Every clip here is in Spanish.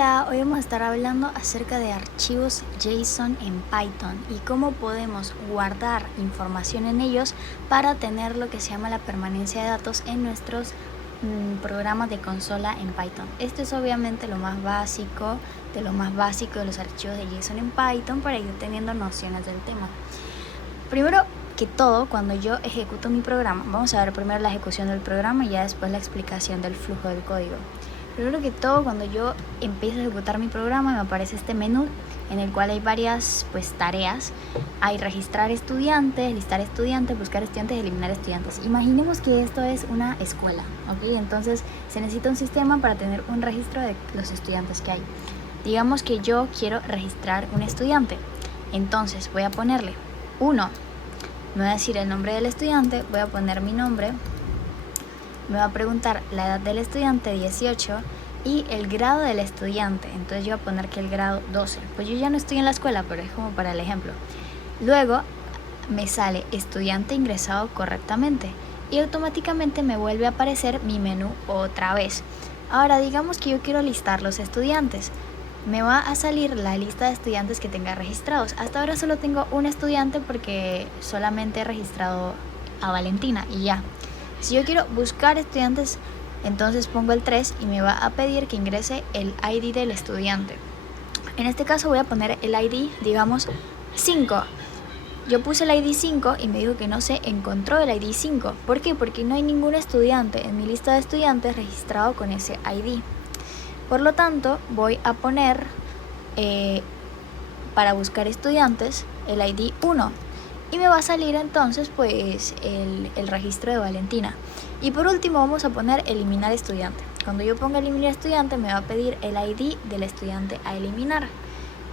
Hola, hoy vamos a estar hablando acerca de archivos JSON en Python y cómo podemos guardar información en ellos para tener lo que se llama la permanencia de datos en nuestros programas de consola en Python. Esto es obviamente lo más básico de los archivos de JSON en Python para ir teniendo nociones del tema. Primero que todo, cuando yo ejecuto mi programa, vamos a ver primero la ejecución del programa y ya después la explicación del flujo del código. Primero que todo, cuando yo empiezo a ejecutar mi programa, me aparece este menú en el cual hay varias tareas. Hay registrar estudiantes, listar estudiantes, buscar estudiantes, eliminar estudiantes. Imaginemos que esto es una escuela, ¿ok? Entonces se necesita un sistema para tener un registro de los estudiantes que hay. Digamos que yo quiero registrar un estudiante. Entonces voy a ponerle 1. Me va a decir el nombre del estudiante, voy a poner mi nombre. Me va a preguntar la edad del estudiante, 18, y el grado del estudiante. Entonces yo voy a poner que el grado 12. Pues yo ya no estoy en la escuela, pero es como para el ejemplo. Luego me sale estudiante ingresado correctamente y automáticamente me vuelve a aparecer mi menú otra vez. Ahora digamos que yo quiero listar los estudiantes. Me va a salir la lista de estudiantes que tenga registrados. Hasta ahora solo tengo un estudiante porque solamente he registrado a Valentina y ya. Si yo quiero buscar estudiantes, entonces pongo el 3 y me va a pedir que ingrese el ID del estudiante. En este caso voy a poner el ID, digamos, 5. Yo puse el ID 5 y me dijo que no se encontró el ID 5. ¿Por qué? Porque no hay ningún estudiante en mi lista de estudiantes registrado con ese ID. Por lo tanto, voy a poner para buscar estudiantes el ID 1. Y me va a salir entonces pues el registro de Valentina. Y por último vamos a poner eliminar estudiante. Cuando yo ponga eliminar estudiante me va a pedir el ID del estudiante a eliminar.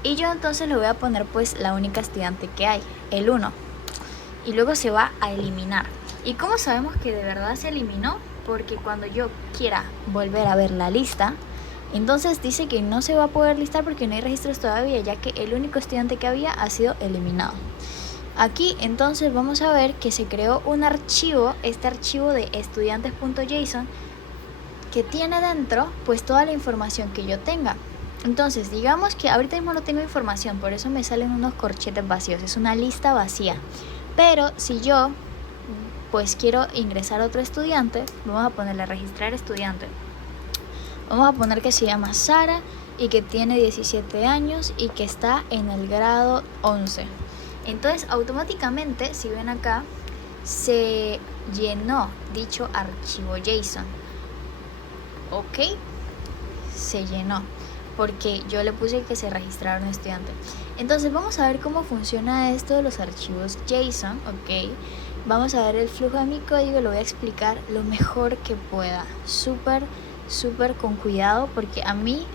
Y yo entonces le voy a poner pues la única estudiante que hay, el 1. Y luego se va a eliminar. ¿Y cómo sabemos que de verdad se eliminó? Porque cuando yo quiera volver a ver la lista, entonces dice que no se va a poder listar porque no hay registros todavía, ya que el único estudiante que había ha sido eliminado. Aquí entonces vamos a ver que se creó un archivo, este archivo de estudiantes.json, que tiene dentro pues toda la información que yo tenga. Entonces digamos que ahorita mismo no tengo información, por eso me salen unos corchetes vacíos, es una lista vacía. Pero si yo pues quiero ingresar a otro estudiante, vamos a ponerle registrar estudiante. Vamos a poner que se llama Sara y que tiene 17 años y que está en el grado 11. Entonces automáticamente, si ven acá, se llenó dicho archivo JSON. Ok, se llenó porque yo le puse que se registrara un estudiante. Entonces vamos a ver cómo funciona esto de los archivos JSON. Ok, vamos a ver el flujo de mi código, lo voy a explicar lo mejor que pueda, súper con cuidado, porque a mí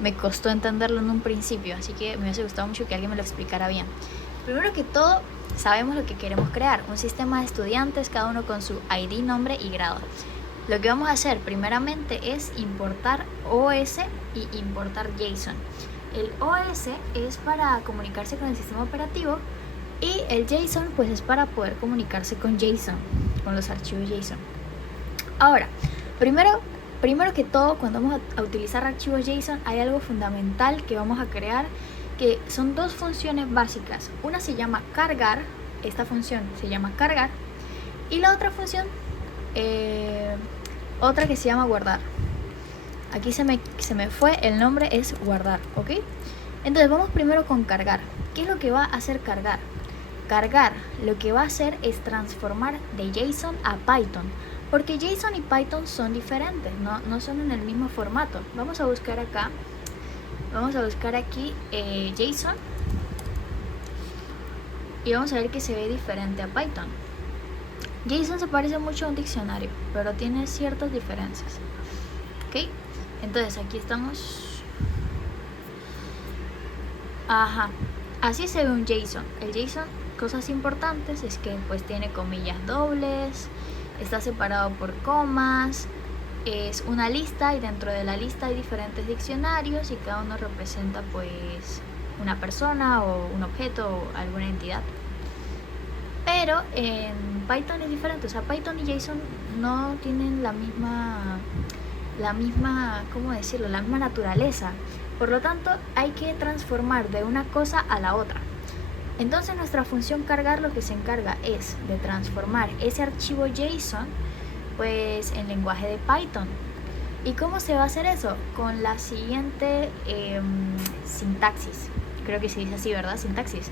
me costó entenderlo en un principio, así que me hubiese gustado mucho que alguien me lo explicara bien. Primero que todo, sabemos lo que queremos crear, un sistema de estudiantes, cada uno con su ID, nombre y grado. Lo que vamos a hacer primeramente es importar OS y importar JSON. El OS es para comunicarse con el sistema operativo y el JSON pues es para poder comunicarse con JSON, con los archivos JSON. Ahora, primero que todo, cuando vamos a utilizar archivos JSON hay algo fundamental que vamos a crear, que son dos funciones básicas. Una se llama cargar, esta función se llama cargar, y la otra función, otra que se llama guardar. Aquí se me fue el nombre, es guardar, ¿ok? Entonces vamos primero con cargar. ¿Qué es lo que va a hacer cargar? Cargar lo que va a hacer es transformar de JSON a Python, porque JSON y Python son diferentes, no son en el mismo formato. Vamos a buscar acá. Vamos a buscar aquí JSON y vamos a ver que se ve diferente a Python. JSON se parece mucho a un diccionario, pero tiene ciertas diferencias. ¿Ok? Entonces aquí estamos. Ajá. Así se ve un JSON. El JSON, cosas importantes es que pues tiene comillas dobles, está separado por comas. Es una lista y dentro de la lista hay diferentes diccionarios y cada uno representa pues una persona o un objeto o alguna entidad. Pero en Python es diferente, o sea, Python y JSON no tienen la misma la misma, ¿cómo decirlo?, la misma naturaleza. Por lo tanto, hay que transformar de una cosa a la otra. Entonces nuestra función cargar lo que se encarga es de transformar ese archivo JSON pues en lenguaje de Python. ¿Y cómo se va a hacer eso? Con la siguiente sintaxis. Creo que se dice así, ¿verdad? Sintaxis.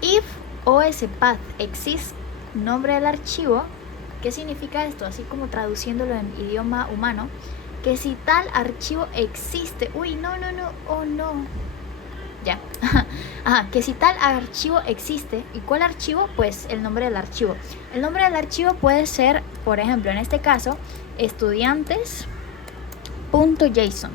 If osPath exists, nombre del archivo. ¿Qué significa esto? Así como traduciéndolo en idioma humano. Que si tal archivo existe... Uy, no, oh no. Ya. Ajá, que si tal archivo existe. ¿Y cuál archivo? Pues el nombre del archivo. El nombre del archivo puede ser, por ejemplo, en este caso, estudiantes.json.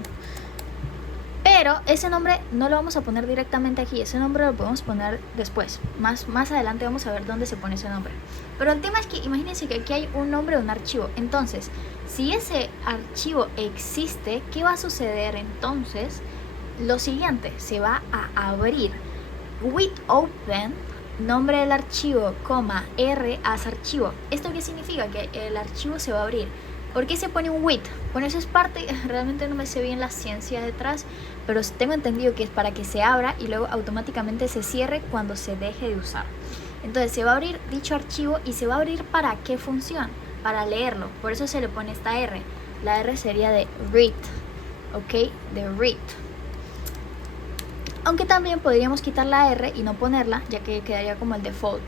Pero ese nombre no lo vamos a poner directamente aquí. Ese nombre lo podemos poner después. Más adelante vamos a ver dónde se pone ese nombre. Pero el tema es que imagínense que aquí hay un nombre de un archivo. Entonces, si ese archivo existe, ¿qué va a suceder entonces? Lo siguiente, se va a abrir with open, nombre del archivo, R as archivo. ¿Esto qué significa? Que el archivo se va a abrir. ¿Por qué se pone un with? Bueno, eso es parte, realmente no me sé bien la ciencia detrás, pero tengo entendido que es para que se abra y luego automáticamente se cierre cuando se deje de usar. Entonces se va a abrir dicho archivo y se va a abrir ¿para qué función? Para leerlo, por eso se le pone esta R. La R sería de read, ¿ok? De read. Aunque también podríamos quitar la R y no ponerla, ya que quedaría como el default.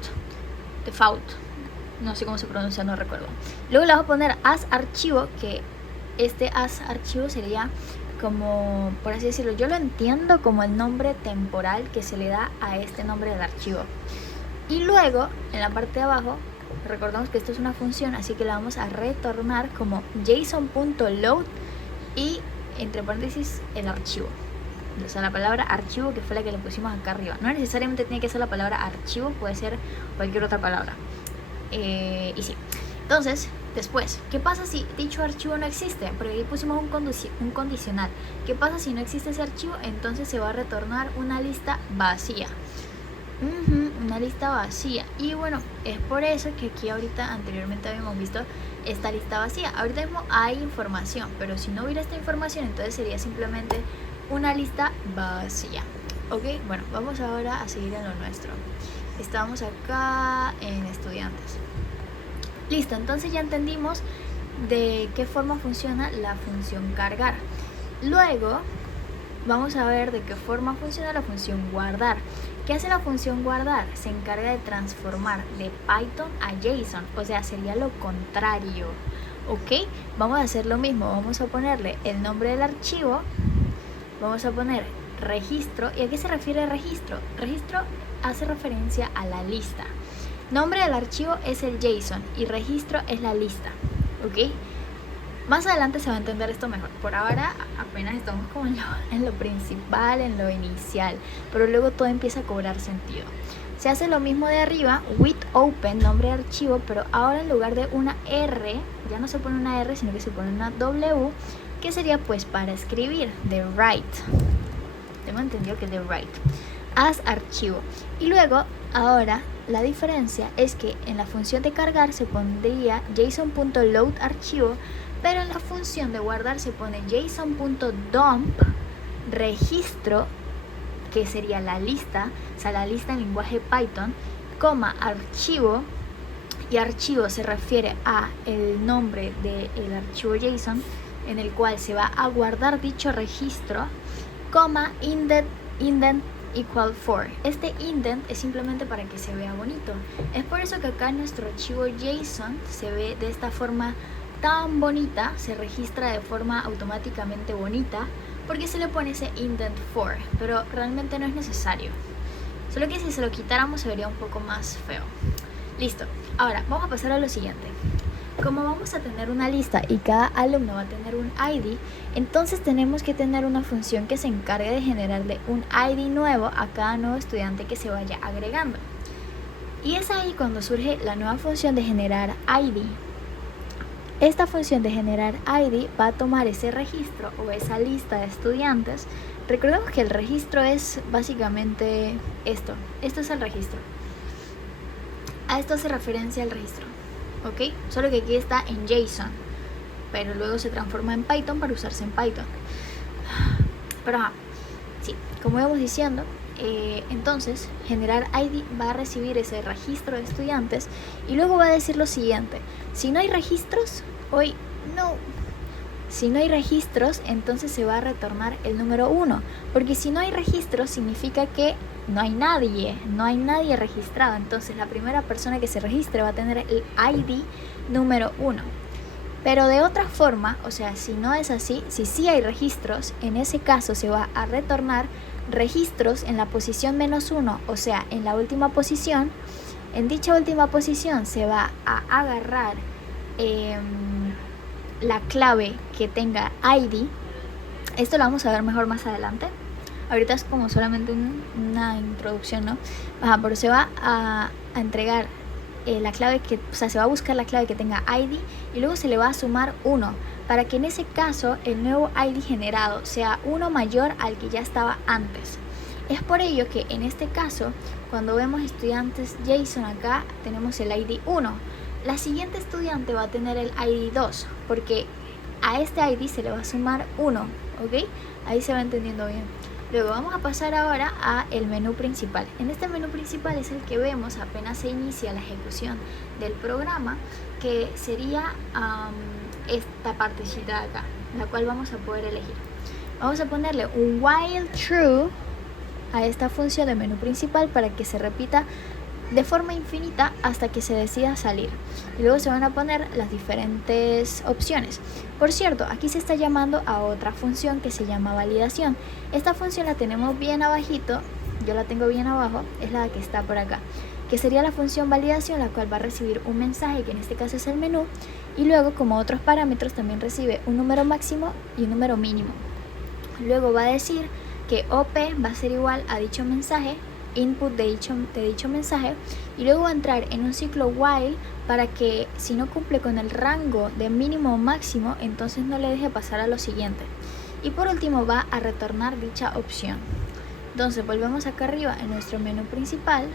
No sé cómo se pronuncia, no recuerdo. Luego le vamos a poner as archivo, que este as archivo sería como, por así decirlo, yo lo entiendo como el nombre temporal que se le da a este nombre del archivo. Y luego, en la parte de abajo, recordamos que esto es una función, así que la vamos a retornar como json.load y entre paréntesis el archivo. O sea, la palabra archivo, que fue la que le pusimos acá arriba. No necesariamente tiene que ser la palabra archivo, puede ser cualquier otra palabra. Y sí. Entonces, después, ¿qué pasa si dicho archivo no existe? Porque ahí pusimos un condicional. ¿Qué pasa si no existe ese archivo? Entonces se va a retornar una lista vacía. Una lista vacía. Y bueno, es por eso que aquí ahorita anteriormente habíamos visto esta lista vacía. Ahorita mismo hay información, pero si no hubiera esta información, entonces sería simplemente una lista vacía. Ok, bueno, vamos ahora a seguir en lo nuestro. Estamos acá en estudiantes. Listo, entonces ya entendimos de qué forma funciona la función cargar. Luego vamos a ver de qué forma funciona la función guardar. ¿Qué hace la función guardar? Se encarga de transformar de Python a JSON, o sea, sería lo contrario. Ok, vamos a hacer lo mismo. Vamos a ponerle el nombre del archivo. Vamos a poner registro. ¿Y a qué se refiere registro? Registro hace referencia a la lista. Nombre del archivo es el JSON y registro es la lista. ¿Ok? Más adelante se va a entender esto mejor. Por ahora apenas estamos como en lo principal, en lo inicial. Pero luego todo empieza a cobrar sentido. Se hace lo mismo de arriba, with open, nombre de archivo, pero ahora en lugar de una R, ya no se pone una R, sino que se pone una W, que sería pues para escribir, de write. Tengo entendido que es de write. As archivo. Y luego, ahora, la diferencia es que en la función de cargar se pondría json.load archivo, pero en la función de guardar se pone json.dump registro, que sería la lista, o sea, la lista en lenguaje Python, archivo, y archivo se refiere a el nombre del archivo JSON en el cual se va a guardar dicho registro, indent equal 4. Este indent es simplemente para que se vea bonito. Es por eso que acá nuestro archivo JSON se ve de esta forma tan bonita, se registra de forma automáticamente bonita, porque se le pone ese indent 4, pero realmente no es necesario. Solo que si se lo quitáramos se vería un poco más feo. Listo, ahora vamos a pasar a lo siguiente. Como vamos a tener una lista y cada alumno va a tener un ID, entonces tenemos que tener una función que se encargue de generarle un ID nuevo a cada nuevo estudiante que se vaya agregando. Y es ahí cuando surge la nueva función de generar ID. Esta función de generar ID va a tomar ese registro o esa lista de estudiantes. Recordemos que el registro es básicamente esto. Esto es el registro. A esto hace referencia el registro. ¿Ok? Solo que aquí está en JSON. pero luego se transforma en Python para usarse en Python. Pero sí, como íbamos diciendo, entonces generar ID va a recibir ese registro de estudiantes y luego va a decir lo siguiente: si no hay registros, si no hay registros, entonces se va a retornar el número 1, porque si no hay registros significa que no hay nadie registrado. Entonces la primera persona que se registre va a tener el ID número 1. Pero de otra forma, o sea, si no es así, si sí hay registros, en ese caso se va a retornar registros en la posición -1, o sea, en la última posición. En dicha última posición se va a agarrar la clave que tenga ID. Esto lo vamos a ver mejor más adelante. Ahorita es como solamente una introducción, ¿no? Pero se va a entregar la clave que, o sea, se va a buscar la clave que tenga ID y luego se le va a sumar 1 para que en ese caso el nuevo ID generado sea 1 mayor al que ya estaba antes. Es por ello que en este caso, cuando vemos estudiantes JSON acá, tenemos el ID 1. La siguiente estudiante va a tener el ID 2, porque a este ID se le va a sumar 1, ¿ok? Ahí se va entendiendo bien. Luego vamos a pasar ahora a el menú principal. En este menú principal es el que vemos apenas se inicia la ejecución del programa, que sería esta partecita de acá, la cual vamos a poder elegir. Vamos a ponerle un while true a esta función de menú principal para que se repita de forma infinita hasta que se decida salir. Y luego se van a poner las diferentes opciones. Por cierto, aquí se está llamando a otra función que se llama validación. Esta función la tenemos bien abajito, yo la tengo bien abajo, es la que está por acá, que sería la función validación, la cual va a recibir un mensaje, que en este caso es el menú, y luego, como otros parámetros, también recibe un número máximo y un número mínimo. Luego va a decir que OP va a ser igual a dicho mensaje, input de dicho mensaje, y luego va a entrar en un ciclo while para que si no cumple con el rango de mínimo o máximo, entonces no le deje pasar a lo siguiente. Y por último va a retornar dicha opción. Entonces volvemos acá arriba en nuestro menú principal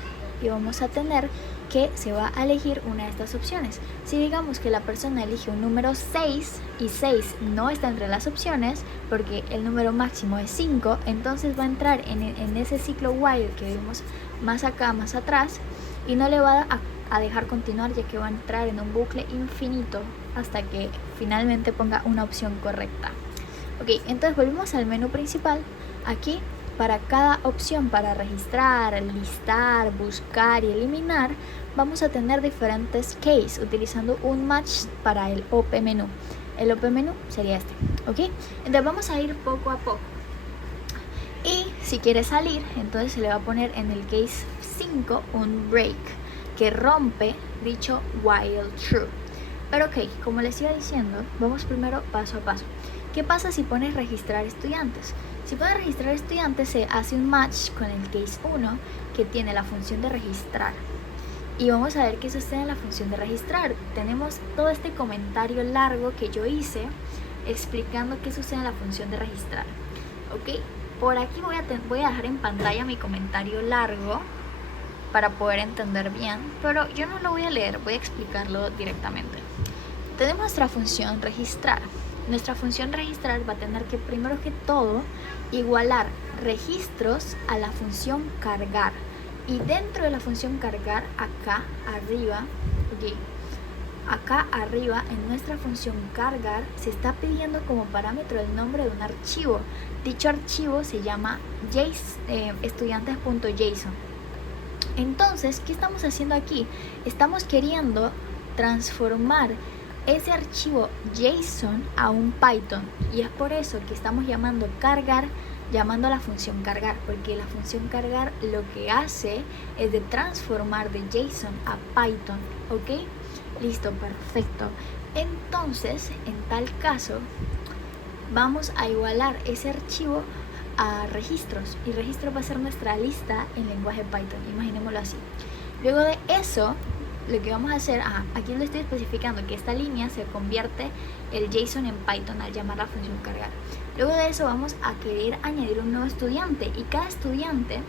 y vamos a tener que se va a elegir una de estas opciones. Si digamos que la persona elige un número 6 y 6 no está entre las opciones porque el número máximo es 5, entonces va a entrar en ese ciclo while que vimos más acá, más atrás, y no le va a dejar continuar, ya que va a entrar en un bucle infinito hasta que finalmente ponga una opción correcta. Ok, entonces volvemos al menú principal. Aquí, para cada opción, para registrar, listar, buscar y eliminar, vamos a tener diferentes keys utilizando un match para el OP menú. El OP menú sería este, ¿ok? Entonces vamos a ir poco a poco. Y si quiere salir, entonces se le va a poner en el case 5 un break que rompe dicho while true. Pero ok, como les iba diciendo, vamos primero paso a paso. ¿Qué pasa si pones registrar estudiantes? Si pones registrar estudiantes, se hace un match con el case 1 que tiene la función de registrar. Y vamos a ver qué sucede en la función de registrar. Tenemos todo este comentario largo que yo hice explicando qué sucede en la función de registrar. ¿Ok? Por aquí voy a dejar en pantalla mi comentario largo para poder entender bien, pero yo no lo voy a leer, voy a explicarlo directamente. Tenemos nuestra función registrar. Nuestra función registrar va a tener que, primero que todo, igualar registros a la función cargar. Y dentro de la función cargar, acá arriba en nuestra función cargar, se está pidiendo como parámetro el nombre de un archivo. Dicho archivo se llama estudiantes.json. Entonces, ¿qué estamos haciendo aquí? Estamos queriendo transformar ese archivo JSON a un Python, y es por eso que estamos llamando cargar, llamando a la función cargar, porque la función cargar lo que hace es de transformar de JSON a Python. ¿Ok? Listo, perfecto. Entonces, en tal caso, vamos a igualar ese archivo a registros, y registro va a ser nuestra lista en lenguaje Python, imaginémoslo así. Luego de eso, lo que vamos a hacer, aquí le estoy especificando que esta línea se convierte el JSON en Python al llamar la función cargar. Luego de eso vamos a querer añadir un nuevo estudiante, y cada estudiante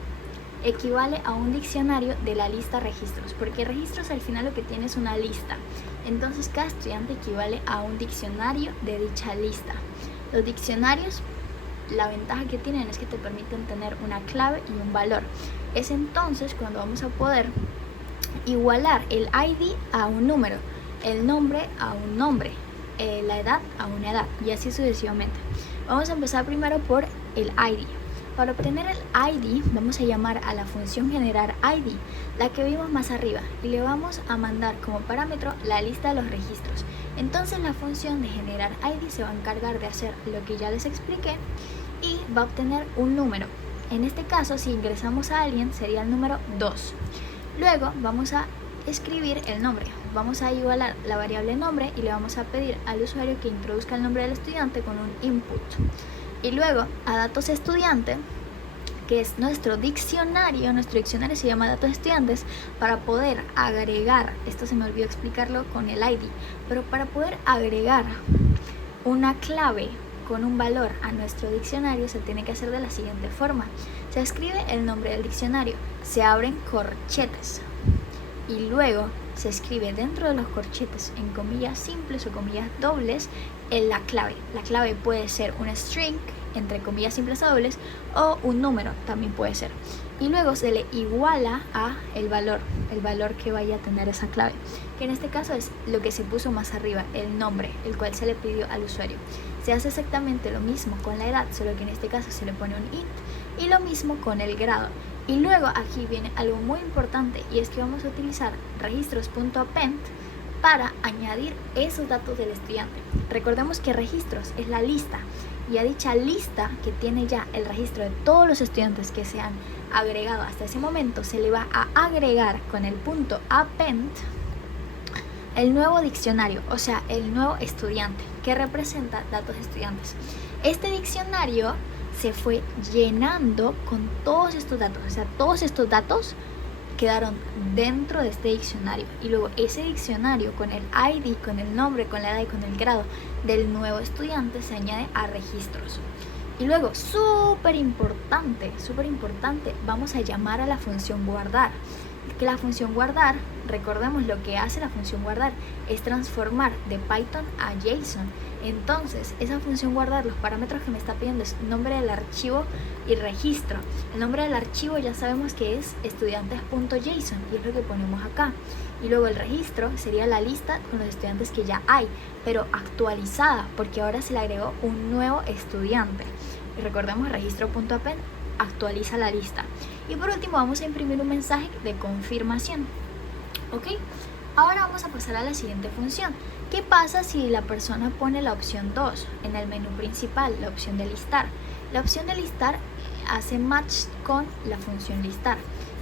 equivale a un diccionario de la lista registros, porque registros al final lo que tiene es una lista. Entonces cada estudiante equivale a un diccionario de dicha lista. Los diccionarios, la ventaja que tienen es que te permiten tener una clave y un valor. Es entonces cuando vamos a poder igualar el ID a un número, el nombre a un nombre, la edad a una edad, y así sucesivamente. Vamos a empezar primero por el ID. Para obtener el ID vamos a llamar a la función generar ID, la que vimos más arriba, y le vamos a mandar como parámetro la lista de los registros. Entonces la función de generar ID se va a encargar de hacer lo que ya les expliqué y va a obtener un número. En este caso, si ingresamos a alguien, sería el número 2. Luego vamos a escribir el nombre. Vamos a igualar la variable nombre y le vamos a pedir al usuario que introduzca el nombre del estudiante con un input. Y luego a datos estudiante, que es nuestro diccionario se llama datos estudiantes, para poder agregar, esto se me olvidó explicarlo con el ID, pero para poder agregar una clave con un valor a nuestro diccionario se tiene que hacer de la siguiente forma. Se escribe el nombre del diccionario, se abren corchetes y luego se escribe dentro de los corchetes en comillas simples o comillas dobles la clave. La clave puede ser una string entre comillas simples o dobles o un número también puede ser. Y luego se le iguala a el valor que vaya a tener esa clave, que en este caso es lo que se puso más arriba, el nombre, el cual se le pidió al usuario. Se hace exactamente lo mismo con la edad, solo que en este caso se le pone un int, y lo mismo con el grado. Y luego aquí viene algo muy importante, y es que vamos a utilizar registros.append para añadir esos datos del estudiante. Recordemos que registros es la lista, y a dicha lista que tiene ya el registro de todos los estudiantes que se han agregado hasta ese momento, se le va a agregar con el punto append el nuevo diccionario, o sea, el nuevo estudiante, que representa datos de estudiantes. Este diccionario se fue llenando con todos estos datos, o sea, todos estos datos quedaron dentro de este diccionario, y luego ese diccionario con el ID, con el nombre, con la edad y con el grado del nuevo estudiante se añade a registros. Y luego, súper importante, vamos a llamar a la función guardar. Que la función guardar, recordemos lo que hace la función guardar, es transformar de Python a JSON. Entonces, esa función guardar, los parámetros que me está pidiendo es nombre del archivo y registro. El nombre del archivo ya sabemos que es estudiantes.json y es lo que ponemos acá. Y luego el registro sería la lista con los estudiantes que ya hay, pero actualizada, porque ahora se le agregó un nuevo estudiante. Y recordemos, registro.append actualiza la lista. Y por último vamos a imprimir un mensaje de confirmación. ¿Ok? Ahora vamos a pasar a la siguiente función. ¿Qué pasa si la persona pone la opción 2 en el menú principal, la opción de listar? La opción de listar hace match con la función listar.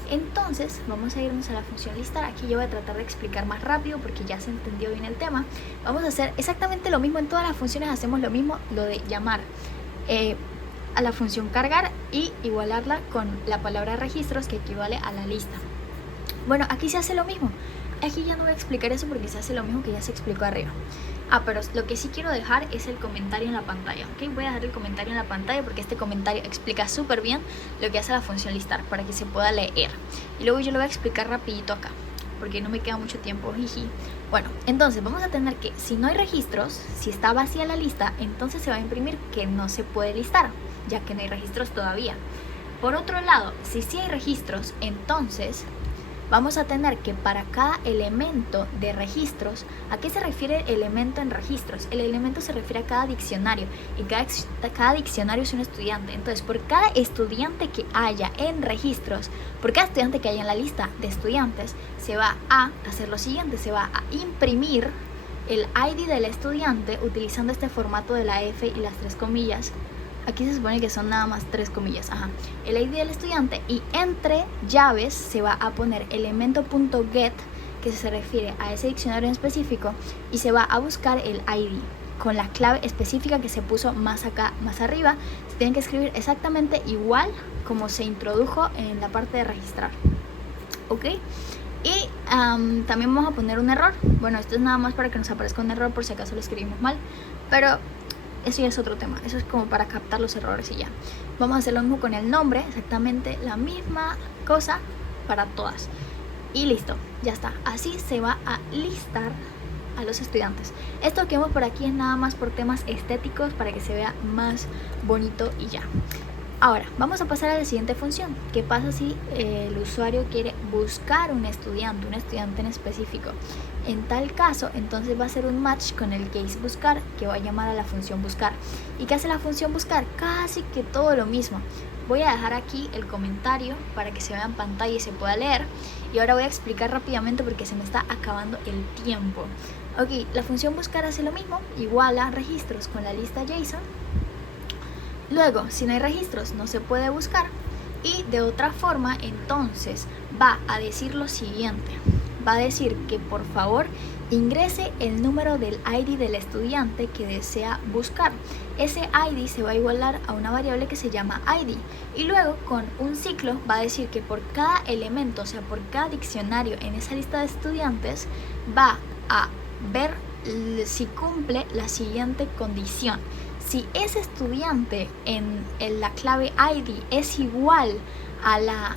Entonces vamos a irnos a la función listar. Aquí yo voy a tratar de explicar más rápido porque ya se entendió bien el tema. Vamos a hacer exactamente lo mismo en todas las funciones. Hacemos lo mismo, lo de llamar a la función cargar y igualarla con la palabra registros, que equivale a la lista. Bueno, aquí se hace lo mismo. Aquí ya no voy a explicar eso porque se hace lo mismo que ya se explicó arriba. Pero lo que sí quiero dejar es el comentario en la pantalla, ¿ok? Voy a dejar el comentario en la pantalla porque este comentario explica súper bien lo que hace la función listar para que se pueda leer. Y luego yo lo voy a explicar rapidito acá porque no me queda mucho tiempo, jiji. Bueno, entonces vamos a tener que si no hay registros, si está vacía la lista, entonces se va a imprimir que no se puede listar, ya que no hay registros todavía. Por otro lado, si sí hay registros, entonces vamos a tener que para cada elemento de registros, ¿a qué se refiere elemento en registros? El elemento se refiere a cada diccionario y cada diccionario es un estudiante. Entonces, por cada estudiante que haya en registros, por cada estudiante que haya en la lista de estudiantes, se va a hacer lo siguiente, se va a imprimir el ID del estudiante utilizando este formato de la F y las 3 comillas. Aquí se supone que son nada más 3 comillas, el ID del estudiante, y entre llaves se va a poner elemento.get, que se refiere a ese diccionario en específico, y se va a buscar el ID con la clave específica que se puso más acá, más arriba. Se tienen que escribir exactamente igual como se introdujo en la parte de registrar, ¿ok? Y también vamos a poner un error. Bueno, esto es nada más para que nos aparezca un error por si acaso lo escribimos mal, pero eso ya es otro tema, eso es como para captar los errores y ya. Vamos a hacer lo mismo con el nombre, exactamente la misma cosa para todas. Y listo, ya está. Así se va a listar a los estudiantes. Esto que vemos por aquí es nada más por temas estéticos para que se vea más bonito y ya. Ahora, vamos a pasar a la siguiente función. ¿Qué pasa si el usuario quiere buscar un estudiante en específico? En tal caso, entonces va a ser un match con el case buscar, que va a llamar a la función buscar. ¿Y qué hace la función buscar? Casi que todo lo mismo. Voy a dejar aquí el comentario para que se vea en pantalla y se pueda leer. Y ahora voy a explicar rápidamente porque se me está acabando el tiempo. Ok, la función buscar hace lo mismo, igual a registros con la lista JSON. Luego, si no hay registros, no se puede buscar. Y de otra forma, entonces, va a decir lo siguiente. Va a decir que por favor ingrese el número del ID del estudiante que desea buscar. Ese ID se va a igualar a una variable que se llama ID. Y luego, con un ciclo, va a decir que por cada elemento, o sea, por cada diccionario en esa lista de estudiantes, va a ver si cumple la siguiente condición. Si ese estudiante en la clave ID es igual a la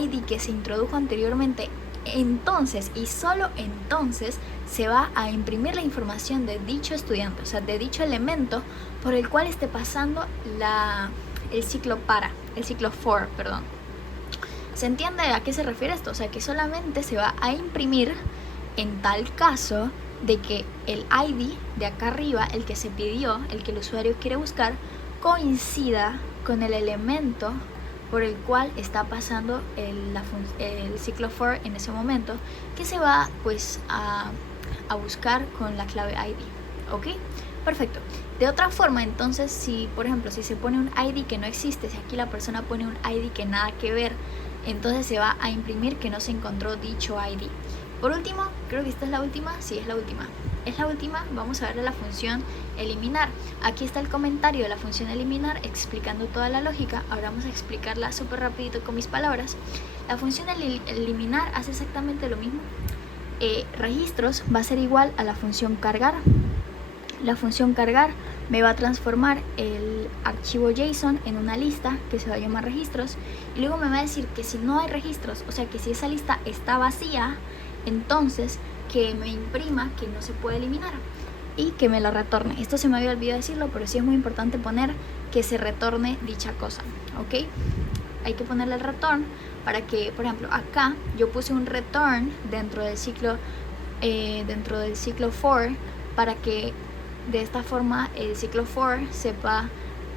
ID que se introdujo anteriormente, entonces y solo entonces se va a imprimir la información de dicho estudiante, o sea, de dicho elemento por el cual esté pasando el ciclo for, perdón. ¿Se entiende a qué se refiere esto? O sea, que solamente se va a imprimir en tal caso de que el ID de acá arriba, el que se pidió, el que el usuario quiere buscar, coincida con el elemento por el cual está pasando el ciclo for en ese momento, que se va pues a buscar con la clave ID. ¿Ok? Perfecto. De otra forma, entonces, si por ejemplo, si se pone un ID que no existe, si aquí la persona pone un ID que nada que ver, entonces se va a imprimir que no se encontró dicho ID. Por último, creo que esta es la última. Sí, es la última. Es la última. Vamos a ver la función eliminar. Aquí está el comentario de la función eliminar explicando toda la lógica. Ahora vamos a explicarla súper rapidito con mis palabras. La función eliminar hace exactamente lo mismo. Registros va a ser igual a la función cargar. La función cargar me va a transformar el archivo JSON en una lista que se va a llamar registros. Y luego me va a decir que si no hay registros, o sea que si esa lista está vacía, entonces que me imprima que no se puede eliminar y que me la retorne. Esto se me había olvidado decirlo, pero sí es muy importante poner que se retorne dicha cosa. ¿Ok? Hay que ponerle el return para que, por ejemplo, acá yo puse un return dentro del ciclo for, para que de esta forma el ciclo for sepa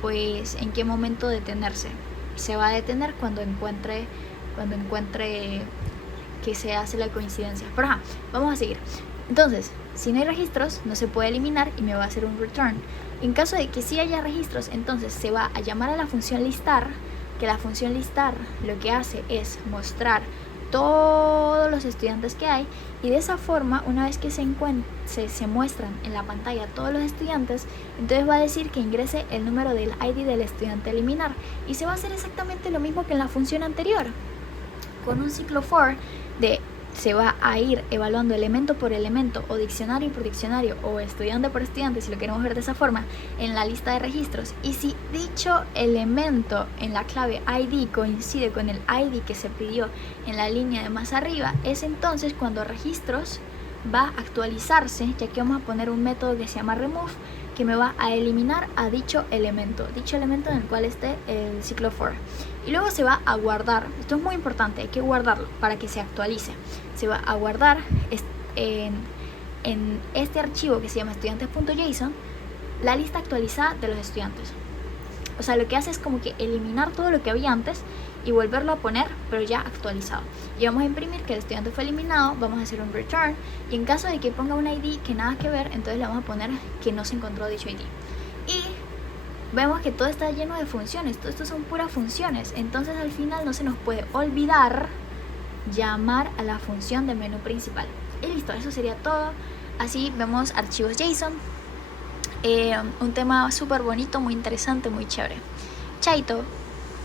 pues en qué momento detenerse. Se va a detener cuando encuentre que se hace la coincidencia. Pero vamos a seguir. Entonces, si no hay registros, no se puede eliminar y me va a hacer un return. En caso de que sí haya registros, entonces se va a llamar a la función listar, que la función listar lo que hace es mostrar todos los estudiantes que hay, y de esa forma, una vez que se muestran en la pantalla todos los estudiantes, entonces va a decir que ingrese el número del ID del estudiante a eliminar, y se va a hacer exactamente lo mismo que en la función anterior. Con un ciclo for se va a ir evaluando elemento por elemento, o diccionario por diccionario, o estudiante por estudiante, si lo queremos ver de esa forma, en la lista de registros. Y si dicho elemento en la clave ID coincide con el ID que se pidió en la línea de más arriba, es entonces cuando registros va a actualizarse, ya que vamos a poner un método que se llama remove, que me va a eliminar a dicho elemento en el cual esté el ciclo for. Y luego se va a guardar, esto es muy importante, hay que guardarlo para que se actualice. Se va a guardar en este archivo que se llama estudiantes.json la lista actualizada de los estudiantes. O sea, lo que hace es como que eliminar todo lo que había antes y volverlo a poner, pero ya actualizado. Y vamos a imprimir que el estudiante fue eliminado, vamos a hacer un return, y en caso de que ponga un ID que nada que ver, entonces le vamos a poner que no se encontró dicho ID. Y vemos que todo está lleno de funciones, todo esto son puras funciones, entonces al final no se nos puede olvidar llamar a la función de menú principal. Y listo, eso sería todo. Así vemos archivos JSON. Un tema súper bonito, muy interesante, muy chévere. Chaito.